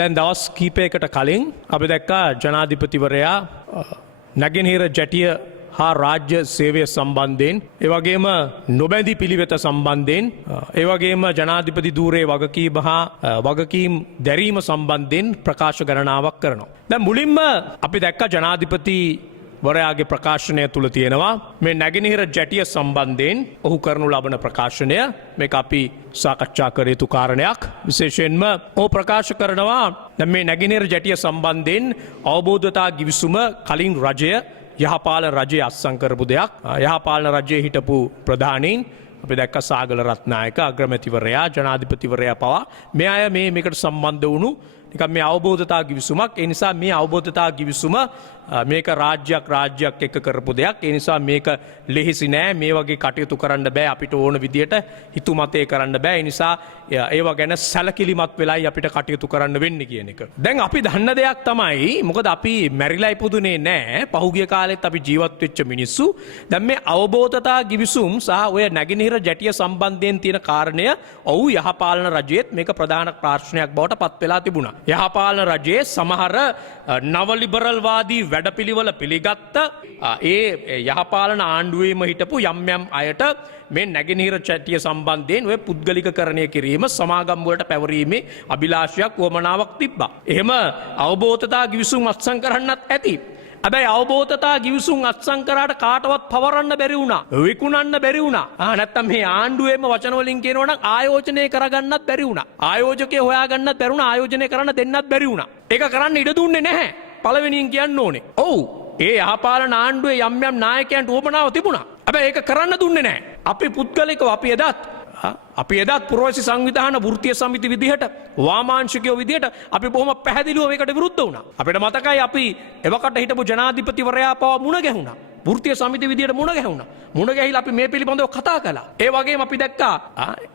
දැන් දවස් කීපයකට කලින් අපි දැක්කා ජනාධිපතිවරයා නැගෙනහිර ජැටිය හා රාජ්‍ය සේවය සම්බන්ධයෙන් එවගේම නොබැඳි පිළිවෙත සම්බන්ධයෙන් එවගේම ජනාධිපති ධූරයේ වගකීම හා වගකීම් දැරීම සම්බන්ධයෙන් ප්‍රකාශ ගණනාවක් කරනවා. දැන් මුලින්ම අපි දැක්කා ජනාධිපති වරයාගේ ප්‍රකාශනය තුල තියෙනවා මේ නැගෙනහිර ජැටිය සම්බන්ධයෙන් ඔහු කරනු ලබන ප්‍රකාශනය මේක අපි සාකච්ඡා කර යුතු කාරණයක්. විශේෂයෙන්ම ඔහු ප්‍රකාශ කරනවා දැන් මේ නැගෙනහිර ජැටිය සම්බන්ධයෙන් අවබෝධතා ගිවිසුම කලින් රජය යහපාලන රජයේ අත්සන් කරපු දෙයක්. යහපාලන රජයේ හිටපු ප්‍රධානීන් අපි දැක්ක සාගල රත්නායක අග්‍රමැතිවරයා ජනාධිපතිවරයා පවා මේ අය මේකට සම්බන්ධ වුණු නිකන් මේ අවබෝධතා ගිවිසුමක්. ඒ නිසා මේ අවබෝධතා ගිවිසුම මේක රාජ්‍යයක් එක්ක කරපු දෙයක්. ඒ නිසා මේක ලෙහෙසි නෑ. මේ වගේ කටයුතු කරන්න බෑ. අපිට ඕන විදියට හිතුමතේ කරන්න බෑ. ඒ නිසා ඒවා ගැන සැලකිලිමත් වෙලයි අපිට කටයුතු කරන්න වෙන්නේ කියන එක. දැන් අපි දන්න දෙයක් තමයි මොකද අපි මැරිලා ඉපදුනේ නෑ. පහුගිය කාලෙත් අපි ජීවත් වෙච්ච මිනිස්සු. දැන් මේ අවබෝධතා ගිවිසුම් සහ ඔය නැගෙනහිර ජැටිය සම්බන්ධයෙන් තියෙන කාරණය ඔව් යහපාලන රජයේත් මේක ප්‍රධාන ප්‍රශ්නයක් බවට පත් වෙලා තිබුණා. යහපාලන රජයේ සමහර නව ලිබරල්වාදී වැඩපිළිවෙල පිළිගත්ත ඒ යහපාලන ආණ්ඩුවේම හිටපු යම් අයට මේ නැගෙනහිර ජැටිය සම්බන්ධයෙන් ඔය පුද්ගලිකකරණය කිරීම සමාගම් වලට පැවරීමේ අභිලාෂයක් වමනාවක් තිබ්බා. එහෙම අවබෝධතා ගිවිසුම් අත්සන් කරන්නත් ඇති. හැබැයි අවබෝධතා ගිවිසුම් අත්සන් කරාට කාටවත් පවරන්න බැරි වුණා. විකුණන්න බැරි වුණා. නැත්තම් මේ ආණ්ඩුවේම වචන වලින් කියනවා නම් ආයෝජනය කරගන්නත් බැරි වුණා. ආයෝජකයෝ හොයාගන්නත් බැරි වුණා. ආයෝජනය කරන්න දෙන්නත් බැරි වුණා. ඒක කරන්න ඉඩ දුන්නේ නැහැ. පළවෙනියෙන් කියන්න ඕනේ. ඔව්. ඒ යහපාලන ආණ්ඩුවේ යම් නායකයන්ට උවමනාව තිබුණා. හැබැයි ඒක කරන්න දුන්නේ නැහැ. අපි පුද්ගලිකව අපි එදත් පුරවැසි සංවිධාන වෘත්තීය සමිති විදිහට වාමාංශිකයෝ විදිහට අපි බොහොම පැහැදිලිව මේකට විරුද්ධ වුණා. අපිට මතකයි අපි එවකට හිටපු ජනාධිපතිවරයා පවා මුණ ගැහුණා. වෘත්තීය සමිති විදිහට මුණ ගැහුණා. මුණ ගැහිලා අපි මේ පිළිබඳව කතා කළා. ඒ වගේම අපි දැක්කා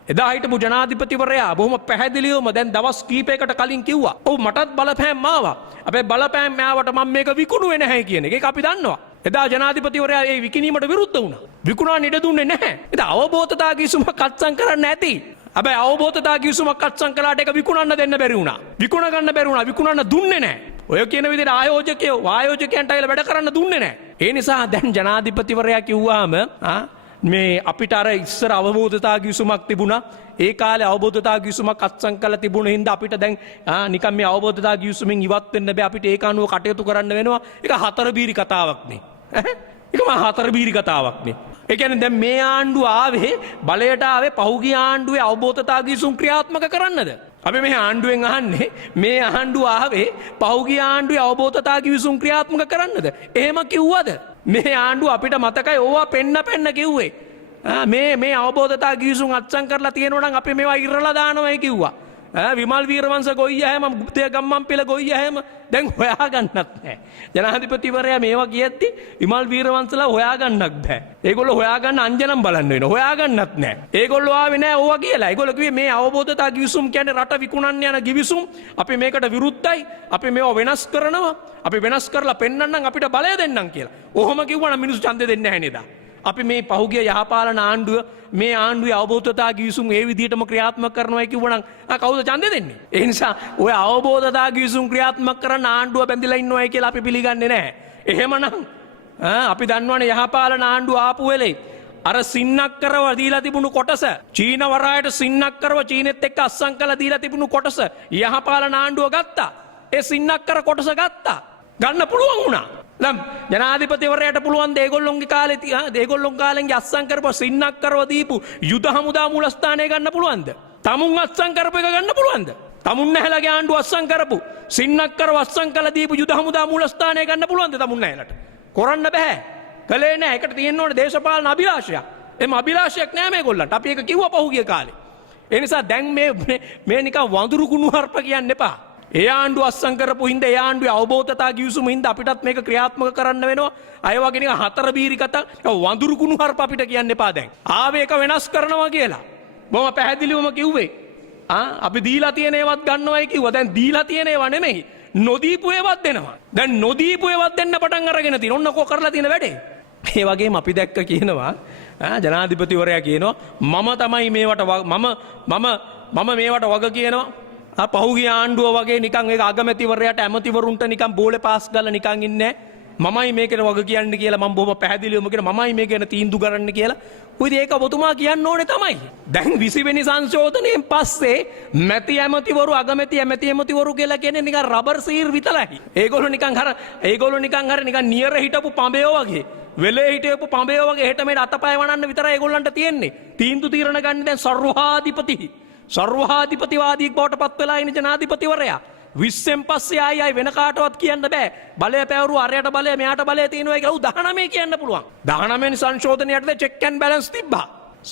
එදා හිටපු ජනාධිපතිවරයා බොහොම පැහැදිලිවම දැන් දවස් කීපයකට කලින් කිව්වා. ඔව් මටත් බලපෑම් ආවා. අපේ බලපෑම් ආවට මම මේක විකුණුවේ නැහැ කියන එක. ඒක අපි දන්නවා. එදා ජනාධිපතිවරයා ඒ විකිණීමට විරුද්ධ වුණා. විකුණන්න ඉඩ දුන්නේ නැහැ. එදා අවබෝධතා ගිවිසුමක් අත්සන් කරන්න ඇති. හැබැයි අවබෝධතා ගිවිසුමක් අත්සන් කළාට ඒක විකුණන්න දෙන්න බැරි වුණා. විකුණ ගන්න බැරි වුණා. විකුණන්න දුන්නේ නැහැ. ඔය කියන විදිහට ආයෝජකයන්ට අයලා වැඩ කරන්න දුන්නේ නැහැ. ඒ නිසා දැන් ජනාධිපතිවරයා කිව්වාම මේ අපිට අර ඉස්සර අවබෝධතා ගිවිසුමක් තිබුණා. ඒ කාලේ අවබෝධතා ගිවිසුමක් අත්සන් කරලා තිබුණ හින්දා අපිට දැන් නිකන් මේ අවබෝධතා ගිවිසුමින් ඉවත් වෙන්න බෑ. අපිට ඒක අනුව කටයුතු කරන්න වෙනවා. ඒක හතර බීරි කතාවක් නේ. ඒකම හතර බීරි කතාවක් නේ. ඒ කියන්නේ දැන් මේ ආණ්ඩුව ආවේ බලයට ආවේ පහුගිය ආණ්ඩුවේ අවබෝධතා ගිවිසුම් ක්‍රියාත්මක කරන්නද? අපි මේ ආණ්ඩුවෙන් අහන්නේ මේ ආණ්ඩුව ආවේ පහුගිය ආණ්ඩුවේ අවබෝධතා ගිවිසුම් ක්‍රියාත්මක කරන්නද? එහෙම කිව්වද? මේ ආණ්ඩුව අපිට මතකයි ඕවා පෙන්න කිව්වේ. මේ අවබෝධතා ගිවිසුම් අත්සන් කරලා තියෙනවා නම් අපි මේවා ඉරලා දානවායි කිව්වා. විමල් වීරවංශ ගොයිය හැම ගුප්තය ගම්මන්පිල ගොයිය හැම දැන් හොයාගන්නත් නැහැ. ජනාධිපතිවරයා මේවා කියද්දි විමල් වීරවංශලා හොයාගන්නත් බෑ. ඒගොල්ලෝ හොයාගන්න අංජනම් බලන්න වෙනවා. හොයාගන්නත් නැහැ. ඒගොල්ලෝ ආවේ නැහැ ඕවා කියලා. ඒගොල්ලෝ කිව්වේ මේ අවබෝධතා ගිවිසුම් කියන්නේ රට විකුණන්න යන ගිවිසුම්. අපි මේකට විරුද්ධයි. අපි මේවා වෙනස් කරනවා. අපි වෙනස් කරලා පෙන්නන්නම් අපිට බලය දෙන්නම් කියලා. ඔහොම කිව්වනම් මිනිස්සු ඡන්දෙ දෙන්නේ නැහැ නේද? අපි මේ පහුගිය යහපාලන ආණ්ඩුව මේ ආණ්ඩුවේ අවබෝධතා ගිවිසුම් ඒ විදිහටම ක්‍රියාත්මක කරනවා කියවනම් කවුද ඡන්දෙ දෙන්නේ? ඒ නිසා ඔය අවබෝධතා ගිවිසුම් ක්‍රියාත්මක කරන ආණ්ඩුව බැඳිලා ඉන්නවයි කියලා අපි පිළිගන්නේ නැහැ. එහෙමනම් අපි දන්නවනේ යහපාලන ආණ්ඩුව ආපු වෙලේ අර සින්නක්කරව දීලා තිබුණු කොටස චීන වරායට සින්නක්කරව චීනෙත් එක්ක අස්සම් කරලා දීලා තිබුණු කොටස යහපාලන ආණ්ඩුව ගත්තා. ඒ සින්නක්කර කොටස ගත්තා. ගන්න පුළුවන් වුණා. නම් ජනාධිපතිවරයාට පුළුවන් ඒගොල්ලොන්ගේ කාලේ ඒගොල්ලොන් කාලෙන්ගේ අත්සන් කරපුව සින්නක් කරව දීපු යුද හමුදා මූලස්ථානය ගන්න පුළුවන්ද? තමුන් අත්සන් කරපු එක ගන්න පුළුවන්ද? තමුන් නැහැලගේ ආණ්ඩුව අත්සන් කරපු සින්නක් කරව අත්සන් කරලා දීපු යුද හමුදා මූලස්ථානය ගන්න පුළුවන්ද තමුන් නැහැලට? කරන්න බෑ. කලේ නෑ. ඒකට තියෙන්න ඕනේ දේශපාලන අභිලාෂයක්. එම අභිලාෂයක් නෑ මේගොල්ලන්ට. අපි ඒක කිව්වා පහුගිය කාලේ. ඒ නිසා දැන් මේ නිකන් වඳුරු කුණු හර්ප කියන්න එපා. ඒ ආණ්ඩුව අත්සන් කරපු හින්දා ඒ ආණ්ඩුවේ අවබෝධතා ගිවිසුම හින්දා අපිටත් මේක ක්‍රියාත්මක කරන්න වෙනවා. අය වගේ නිකන් හතර බීරි කතා වඳුරු කුණු හර්ප අපිට කියන්න එපා දැන්. ආවේ එක වෙනස් කරනවා කියලා. බොහොම පැහැදිලිවම කිව්වේ. අපි දීලා තියෙන ඒවත් ගන්නවයි කිව්වා. දැන් දීලා තියෙන ඒවා නෙමෙයි. නොදීපු ඒවත් දෙනවා. දැන් නොදීපු ඒවත් දෙන්න පටන් අරගෙන තියෙන. ඔන්න කො කරලා තියෙන වැඩේ. ඒ වගේම අපි දැක්ක කියනවා ජනාධිපතිවරයා කියනවා මම තමයි මේවට මම මේවට වග කියනවා. පහුගිය ආණ්ඩුව වගේ නිකන් ඒක අගමැතිවරයාට ඇමතිවරුන්ට නිකන් බෝලේ පාස් ගාලා නිකන් ඉන්නේ මමයි මේකට වග කියන්න කියලා මම බොහොම පැහැදිලිවම කියන මමයි මේ ගැන තීන්දුව කරන්න කියලා. උයි ඒක ඔබතුමා කියන්න ඕනේ තමයි. දැන් 20 වෙනි සංශෝධනයෙන් පස්සේ මැති ඇමතිවරු අගමැති ඇමතිවරු කියලා කියන්නේ නිකන් රබර් සීර් විතරයි. ඒගොල්ලෝ නිකන් හර නිකන් නියර හිටපු පඹයෝ වගේ. වෙලේ හිටපු පඹයෝ වගේ හෙට මෙහෙට අතපය වනන්න විතරයි ඒගොල්ලන්ට තියෙන්නේ. තීන්දුව తీරන ගන්න දැන් සර්වාධිපතිවාදී බවට පත් වෙලා ඉන්න ජනාධිපතිවරයා. 20න් පස්සේ ආයි වෙන කාටවත් කියන්න බෑ. බලය පැවරු අරයට බලය මෙයාට බලය තියෙනවා කියලා 19 කියන්න පුළුවන්. 19 වෙනි සංශෝධනයටද චෙක් ඇන්ඩ් බැලන්ස් තිබ්බා.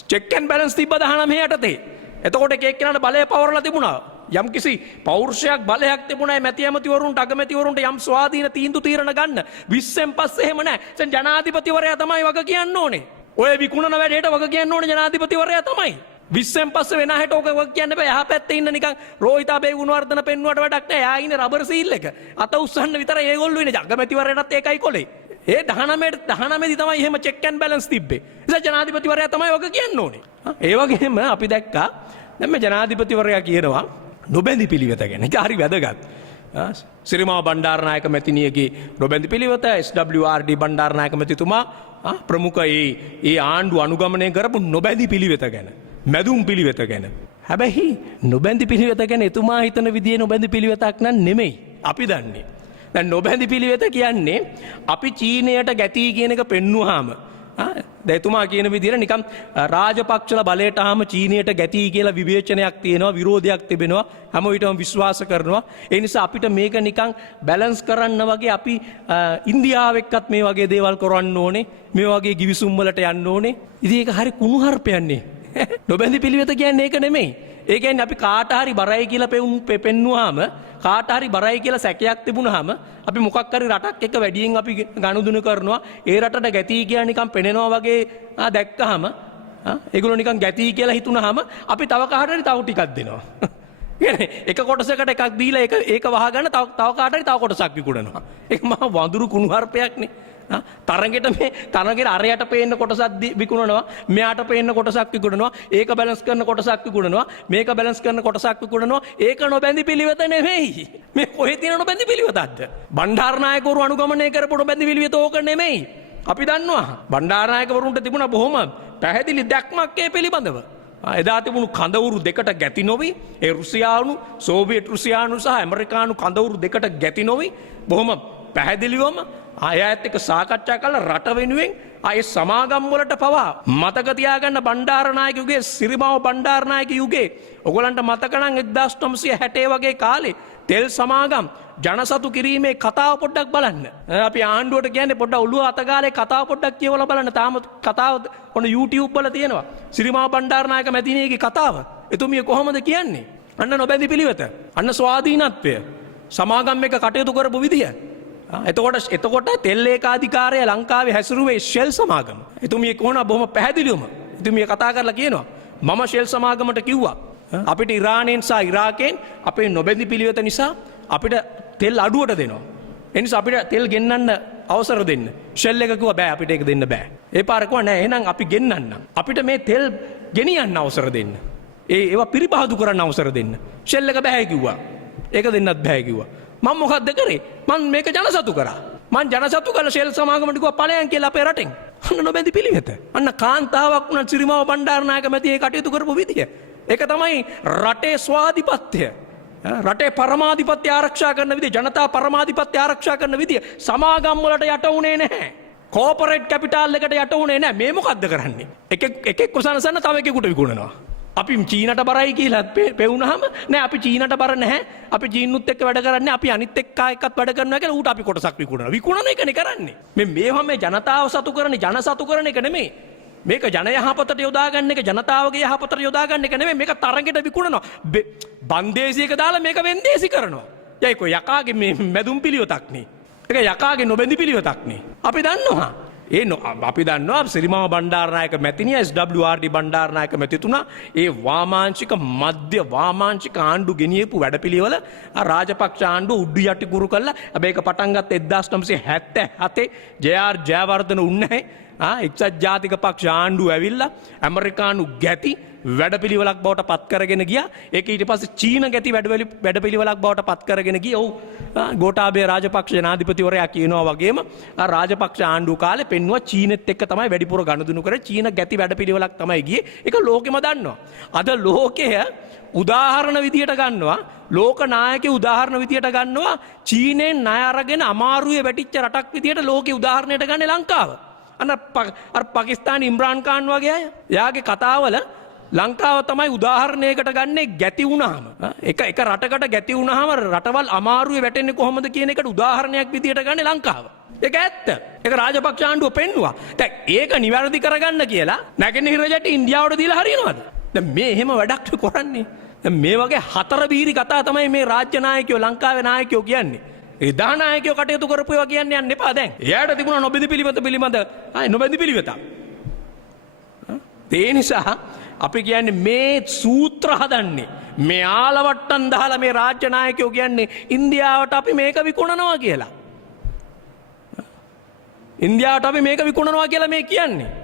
චෙක් ඇන්ඩ් බැලන්ස් තිබ්බ 19 යටතේ. එතකොට එක එක්කෙනාට බලය පවරලා තිබුණා. යම් කිසි පෞරුෂයක් බලයක් තිබුණා මැති ඇමතිවරුන්ට අගමැතිවරුන්ට යම් ස්වාධීන තීන්දුව తీරන ගන්න. 20න් පස්සේ එහෙම නැහැ. දැන් ජනාධිපතිවරයා තමයි වග කියන්න ඕනේ. ඔය විකුණන වැඩේට වග කියන්න ඕනේ ජනාධිපතිවරයා තමයි. 20න් පස්සේ වෙන හැට ඕක කියන්න බෑ. යහ පැත්තේ ඉන්න නිකන් රෝහිතාබේ ගුණවර්ධන පෙන්නුවට වැඩක් නෑ. යා ඉන්නේ රබර් සීල් එක. අත උස්සන්න විතරයි ඒගොල්ලෝ ඉන්නේ. අගමැතිවරයාටත් ඒකයි කොලේ. ඒ 19 දී තමයි එහෙම චෙක් ඇන්ඩ් බැලන්ස් තිබ්බේ. ඉතින් ජනාධිපතිවරයා තමයි ඔක කියන්න ඕනේ. ඒ වගේම අපි දැක්කා දැන් මේ ජනාධිපතිවරයා කියනවා නොබැඳි පිළිවෙත ගැන. ඒක හරි වැදගත්. සිරිමාව බණ්ඩාරනායක මැතිණියගේ නොබැඳි පිළිවෙත SWRD බණ්ඩාරනායක මැතිතුමා ප්‍රමුඛ ඒ ආණ්ඩුව අනුගමනය කරපු නොබැඳි පිළිවෙත ගැන. මැදුම් පිළිවෙත ගැන. හැබැයි නොබැඳි පිළිවෙත ගැන එතුමා හිතන විදිහේ නොබැඳි පිළිවෙතක් නෙමෙයි. අපි දන්නේ. දැන් නොබැඳි පිළිවෙත කියන්නේ අපි චීනයට ගැටී කියන එක පෙන්නුවාම දැන් එතුමා කියන විදිහට නිකම් රාජපක්ෂල බලයට ආම චීනයට ගැටී කියලා විවේචනයක් තියෙනවා, විරෝධයක් තිබෙනවා. හැම විටම විශ්වාස කරනවා. ඒ නිසා අපිට මේක නිකන් බැලන්ස් කරන්න වගේ අපි ඉන්දියාව එක්කත් මේ වගේ දේවල් කරන්න ඕනේ. මේ වගේ ගිවිසුම් වලට යන්න ඕනේ. ඉතින් ඒක හරි කුණුහරුපයන්නේ. නොබැඳි පිළිවෙත කියන්නේ ඒක නෙමෙයි. ඒ කියන්නේ අපි කාට හරි බරයි කියලා පෙන්නුවාම කාට හරි බරයි කියලා සැකයක් තිබුණාම අපි මොකක් හරි රටක් එක්ක වැඩියෙන් අපි ගනුදෙනු කරනවා. ඒ රටට ගැටී කියලා නිකන් පෙනෙනවා වගේ දැක්කහම ඒගොල්ලෝ නිකන් ගැටී කියලා හිතුනහම අපි තව කාට හරි තව ටිකක් දෙනවා. කියන්නේ එක කොටසකට එකක් දීලා ඒක වහගන්න තව කාට හරි තව කොටසක් විකුණනවා. ඒක මහා වඳුරු කුණුහරුපයක්නේ. තරගෙට අරයට පේන්න කොටසක් විකුණනවා, මෙයාට පේන්න කොටසක් විකුණනවා, ඒක බැලන්ස් කරන කොටසක් විකුණනවා, මේක බැලන්ස් කරන කොටසක් විකුණනවා. ඒක නොබැඳි පිළිවෙත නෙමෙයි. මේ කොහේ තියෙන නොබැඳි පිළිවෙතක්ද? බණ්ඩාරනායකවරු අනුගමනය කරපු නොබැඳි පිළිවෙත ඕක නෙමෙයි. අපි දන්නවා බණ්ඩාරනායකවරුන්ට තිබුණා බොහොම පැහැදිලි දැක්මක් ඒ පිළිබඳව. එදා තිබුණු කඳවුරු දෙකට ගැති නොවි, ඒ රුසියානු, සෝවියට් රුසියානු සහ ඇමරිකානු කඳවුරු දෙකට ගැති නොවි බොහොම පැහැදිලිවම අයත් එක්ක සාකච්ඡා කරලා රට වෙනුවෙන් ආයේ සමාගම් වලට පවා මතක තියාගන්න බණ්ඩාරනායක යුගයේ සිරිමාව බණ්ඩාරනායක යුගයේ ඔයගලන්ට මතක නම් 1960 වගේ කාලේ තෙල් සමාගම් ජනසතු කිරීමේ කතාව පොඩ්ඩක් බලන්න. අපි ආණ්ඩුවට කියන්නේ පොඩ්ඩක් ඔළුව අතගාලේ කතාව පොඩ්ඩක් කියවලා බලන්න. තාම කතාව ඔන්න YouTube වල තියෙනවා. සිරිමාව බණ්ඩාරනායක මැතිණියගේ කතාව. එතුමිය කොහොමද කියන්නේ? අන්න නොබැඳි පිළිවෙත. අන්න ස්වාධීනත්වය. සමාගම් එක කටයුතු කරපු විදිය. එතකොට තෙල් ඒකාධිකාරය ලංකාවේ හැසිරුවේ ෂෙල් සමාගම. එතුමිය කොහොම බොහොම පැහැදිලිවම එතුමිය කතා කරලා කියනවා මම ෂෙල් සමාගමට කිව්වා අපිට ඉරානයෙන් සහ ඉරාකෙන් අපේ නොබැඳි පිළිවෙත නිසා අපිට තෙල් අඩුවට දෙනවා. ඒ නිසා අපිට තෙල් ගෙන්නන්න අවසර දෙන්න. ෂෙල් එක කිව්වා බෑ අපිට ඒක දෙන්න බෑ. ඒ පාර කිව්වා නෑ එහෙනම් අපි ගෙන්නන්නම්. අපිට මේ තෙල් ගෙනියන්න අවසර දෙන්න. ඒවා පිරිපහදු කරන්න අවසර දෙන්න. ෂෙල් එක බෑ කිව්වා. ඒක දෙන්නත් බෑ කිව්වා. මම මොකද්ද කරේ? මම මේක ජනසතු කරා. මම ජනසතු කරලා ෂෙල් සමාගමට කිව්වා ඵලයන් කියලා අපේ රටෙන්. අන්න නොබැඳි පිළිවෙත. අන්න කාන්තාවක් වුණා සිරිමාව බණ්ඩාරනායක මැතියේ කටයුතු කරපු විදිය. ඒක තමයි රටේ ස්වාධිපත්‍යය. රටේ පරමාධිපත්‍ය ආරක්ෂා කරන විදිය, ජනතා පරමාධිපත්‍ය ආරක්ෂා කරන විදිය. සමාගම් වලට යට වුණේ නැහැ. කෝපරේට් කැපිටල් එකට යට වුණේ නැහැ. මේ මොකද්ද කරන්නේ? එකෙක් කුසනසන්න තව එකෙකුට විකුණනවා. අපි චීනට බරයි කියලා පෙවුනහම නෑ අපි චීනට බර නැහැ. අපි චීනුත් එක්ක වැඩ කරන්නේ අපි අනිත් එක්ක එකත් වැඩ කරනවා කියලා ඌට අපි කොටසක් විකුණනවා. විකුණන එකනේ කරන්නේ. මේවම මේ ජනතාව සතු කරන්නේ ජන සතු කරන එක නෙමෙයි. මේක ජන යහපතට යොදා ගන්න එක ජනතාවගේ යහපතට යොදා ගන්න එක නෙමෙයි. මේක තරගෙට විකුණනවා. බන්දේසියක දාලා මේක වෙන්දේසි කරනවා. යයිකෝ යකාගේ මේ මැදුම් පිළිවෙතක් නේ. ඒක යකාගේ නොබැඳි පිළිවෙතක් නේ. අපි දන්නවා. අපි දන්නවා සිරිමාව බණ්ඩාරනායක මැතිණිය SWRD බණ්ඩාරනායක මැතිතුමා ඒ වාමාංශික මධ්‍ය වාමාංශික ආණ්ඩු ගෙනියපු වැඩපිළිවෙල රාජපක්ෂ ආණ්ඩුව උඩු යටි කුරු කළා. හැබැයි ඒක පටන් ගත්තේ 1977 ජේ.ආර්. ජයවර්ධන උන්නේ එක්සත් ජාතික පක්ෂ ආණ්ඩුව ඇවිල්ලා ඇමරිකානු ගැති වැඩපිළිවෙලක් බවට පත් කරගෙන ගියා. ඒක ඊට පස්සේ චීන ගැති වැඩපිළිවෙලක් බවට පත් කරගෙන ගියා. ඔව් ගෝඨාභය රාජපක්ෂ ජනාධිපතිවරයා කියනවා වගේම රාජපක්ෂ ආණ්ඩුව කාලේ පෙන්නුවා චීනෙත් එක්ක තමයි වැඩිපුර ගනුදෙනු කරේ. චීන ගැති වැඩපිළිවෙලක් තමයි ගියේ. ඒක ලෝකෙම දන්නවා. අද ලෝකය උදාහරණ විදියට ගන්නවා ලෝක නායකයෝ උදාහරණ විදියට ගන්නවා චීනෙන් ණය අරගෙන අමාරුවේ වැටිච්ච රටක් විදියට ලෝකේ උදාහරණයට ගන්නේ ලංකාව. අර පාකිස්තාන ඉම්රාන් ඛාන් වගේ අය. එයාගේ කතාවල ලංකාව තමයි උදාහරණයකට ගන්නේ ගැති වුණාම. එක රටකට ගැති වුණාම රටවල් අමාරුවේ වැටෙන්නේ කොහොමද කියන එකට උදාහරණයක් විදියට ගන්නේ ලංකාව. ඒක ඇත්ත. ඒක රාජපක්ෂ ආණ්ඩුව පෙන්නුවා. දැන් ඒක නිවැරදි කරගන්න කියලා නැගෙනහිර ජැටි ඉන්දියාවට දීලා හරියනවද? දැන් මේ එහෙම වැඩක් කරන්නේ. මේ වගේ හතර බීරි කතා තමයි මේ රාජ්‍ය නායකයෝ ලංකාවේ නායකයෝ කියන්නේ. ඒ දානායකයෝ කටයුතු කරපු ඒවා කියන්නේ යන්න එපා දැන්. එයාට තිබුණා නොබැඳි පිළිවෙත පිළිබඳ නොබැඳි පිළිවෙත. ඒ නිසා අපි කියන්නේ මේ සූත්‍ර හදන්නේ මේ ආලවට්ටම් දාලා මේ රාජ්‍ය නායකයෝ කියන්නේ ඉන්දියාවට අපි මේක විකුණනවා කියලා. ඉන්දියාවට අපි මේක විකුණනවා කියලා මේ කියන්නේ.